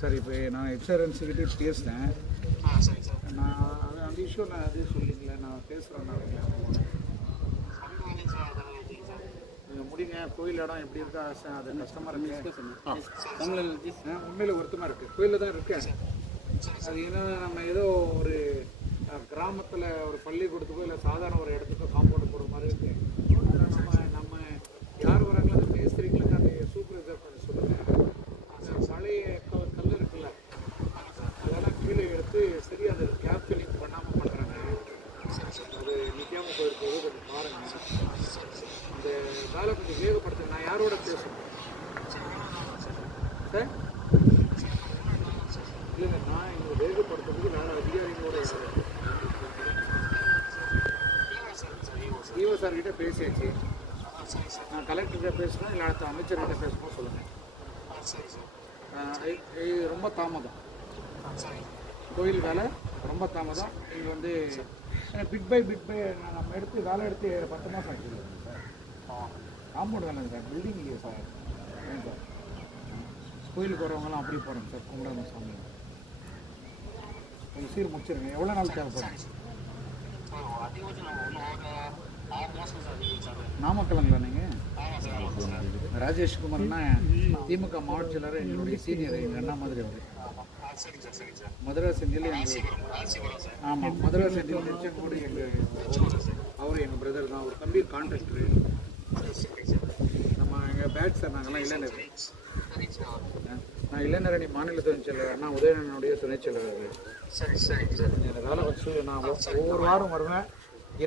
Sir இப்போ நான் எக்ஸரன்ஸுக்கிட்டே பேசினேன். சரி சார். நான் அது அந்த இஷ்யூ நான் அதே சொல்லிங்களே நான் பேசுகிறேன். நீங்கள் முடிங்க. கோயில் இடம் எப்படி இருக்கா அது கஷ்டமாக இருக்கு. உண்மையில் வருத்தமாக இருக்குது. கோயிலில் தான் இருக்கேன். அது ஏன்னா நம்ம ஏதோ ஒரு கிராமத்தில் ஒரு பள்ளிக்கூடத்துக்கோ இல்லை சாதாரண ஒரு இடத்துக்கோ காம்பவுண்ட் போடுற மாதிரி இருக்குது. நம்ம யார் வராங்களோ அந்த மேஸ்திரிங்களுக்கு அந்த சூப்பர்வைசர் பண்ண சொல்லுங்கள். அந்த பழைய கல் இருக்குல்ல அதெல்லாம் கீழே எடுத்து சரியாக அந்த கேப் ஃபில்லிங் பண்ணாமல் பண்ணுறாங்க. அது நிற்காமல் போயிருக்கிறது கொஞ்சம் பாருங்கள். இந்த வேலை கொஞ்சம் வேகப்படுத்துங்க. நான் யாரோட பேசணும் சார்? இல்லைங்க, நான் இங்கே வேகப்படுத்துறதுக்கு வேலை அதிகாரிகளோட ஈவோ சார்கிட்ட பேசியாச்சு. நான் கலெக்டர்கிட்ட பேசுகிறேன், இல்லை அடுத்த அமைச்சர்கிட்ட பேசணும் சொல்லுங்கள். ரொம்ப தாமதம். கோயில் வேலை ரொம்ப தாமதம். நீங்கள் வந்து பிட் பை நம்ம எடுத்து வேலை எடுத்து 10 மாதம் ஆகிடுது சார். காம்பவுண்ட் வேலை சார், பில்டிங் இல்லையா சார்? சார் கோயிலுக்கு வரவங்களாம் அப்படி போகிறோம் சார். கும்பிடாம சாமி கொஞ்சம் சீர் முடிச்சிருங்க. எவ்வளோ நாள் தேவைப்படும்? நாமக்கலுங்களா நீங்கள்? ராஜேஷ்குமார்னா திமுக மாவட்ட செயலர், எங்களுடைய சீனியர், எங்கள் அண்ணா மாதிரி அவர். மதுரை செந்தில் ஆமாம், மதுரை செந்தில் நிச்சயக்கூட அவர் எங்கள் பிரதர் தான். அவர் தம்பி கான்ட்ராக்டரு. நம்ம எங்கள் பேட்ச் சார். நாங்கள்லாம் இளைஞர். நான் இளைஞரணி மாநில துணைச் செயலர் அண்ணா உதயணனுடைய துணைச் செயலர். எனக்கு வேலை வச்சு நான் ஒவ்வொரு வாரம் வருவேன்.